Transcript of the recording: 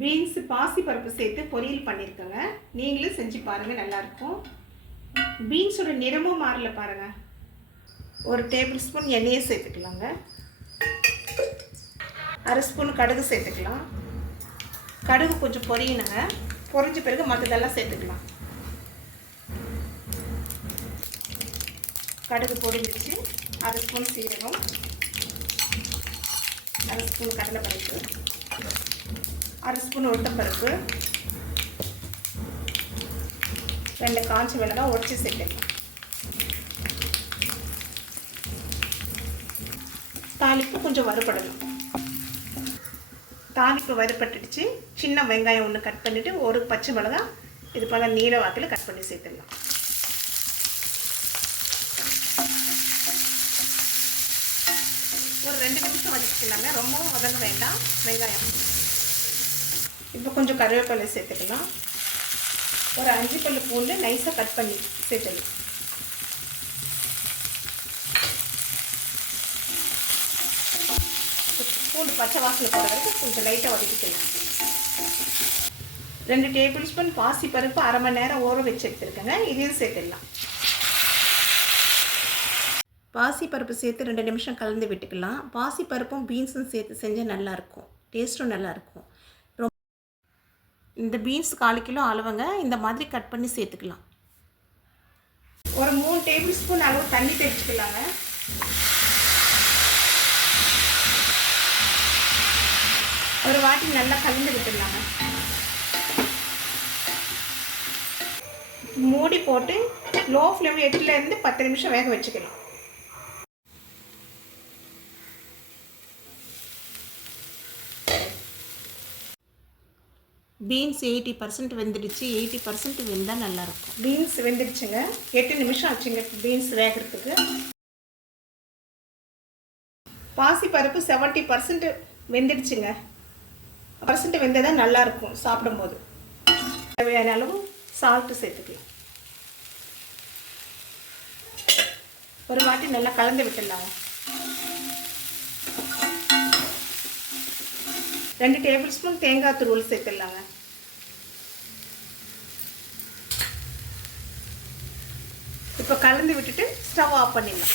Beans பாசி பருப்பு சேர்த்து பொரியல் பண்ணியிருக்கேங்க. நீங்களும் செஞ்சு பாருங்கள், நல்லாயிருக்கும். பீன்ஸோட நிறமும் மாறல பாருங்கள். ஒரு டேபிள் ஸ்பூன் எண்ணெயை சேர்த்துக்கலாங்க. அரை ஸ்பூன் கடுகு சேர்த்துக்கலாம். கடுகு கொஞ்சம் பொரியணுங்க. பொரிஞ்ச பிறகு மற்றதெல்லாம் சேர்த்துக்கலாம். கடுகு பொரிஞ்சிச்சு. அரை ஸ்பூன் சீரகம், அரை ஸ்பூன் கடலைப்பருப்பு, அரை ஸ்பூன் உளுத்தம்பருப்பு, 2 காஞ்ச மிளகாய் உடச்சி சேர்த்துக்கலாம். தாளிப்பு கொஞ்சம் வறுபடணும். தாளிப்பு வறுபட்டுடுச்சு. சின்ன வெங்காயம் ஒன்று கட் பண்ணிவிட்டு ஒரு பச்சை மிளகாய் இது போல் நீல வாக்கில் கட் பண்ணி சேர்த்துடலாம். ஒரு 2 நிமிஷம் வதக்கிக்கலாங்க. ரொம்பவும் வதங்க வேண்டாம் வெங்காயம். இப்போ கொஞ்சம் கருவேப்பிலை சேர்த்துக்கலாம். ஒரு 5 பல்லு பூண்டு நைஸாக கட் பண்ணி சேர்த்துக்கலாம். பூண்டு பச்சை வாசனை போகிற வரைக்கும் கொஞ்சம் லைட்டாக வதக்கிக்கலாம். 2 டேபிள் ஸ்பூன் பாசி பருப்பு அரை மணி நேரம் ஊற வச்சு எடுத்துருக்கேங்க. இதையும் சேர்த்துடலாம். பாசி பருப்பு சேர்த்து 2 நிமிஷம் கலந்து விட்டுக்கலாம். பாசி பருப்பும் பீன்ஸும் சேர்த்து செஞ்சால் நல்லாயிருக்கும். டேஸ்ட்டும் நல்லாயிருக்கும். இந்த பீன்ஸ் 1/4 கிலோ அளவுங்க. இந்த மாதிரி கட் பண்ணி சேர்த்துக்கலாம். ஒரு 3 டேபிள் ஸ்பூன் அளவு தண்ணி தெளிச்சுக்கலாங்க. ஒரு வாட்டி நல்லா கலந்து விட்டுடலாங்க. மூடி போட்டு லோ ஃப்ளேம் 8லேருந்து 10 நிமிஷம் வேக வச்சுக்கலாம். பீன்ஸ் 80% வெந்துடுச்சு. 80% வெந்தால் நல்லாயிருக்கும். பீன்ஸ் வெந்துடுச்சுங்க. 8 நிமிஷம் ஆச்சுங்க பீன்ஸ் வேகிறதுக்கு. பாசி பருப்பு 70% வெந்துடுச்சுங்க. வெந்தால் தான் நல்லாயிருக்கும் சாப்பிடும்போது. தேவையான அளவு சால்ட்டு சேர்த்துக்கலாம். ஒரு வாட்டி நல்லா கலந்து விட்டுடலாங்க. 2 டேபிள் ஸ்பூன் தேங்காய் துருவல் சேர்த்துடலாங்க. இப்போ கலந்து விட்டுட்டு ஸ்டவ் ஆஃப் பண்ணிடலாம்.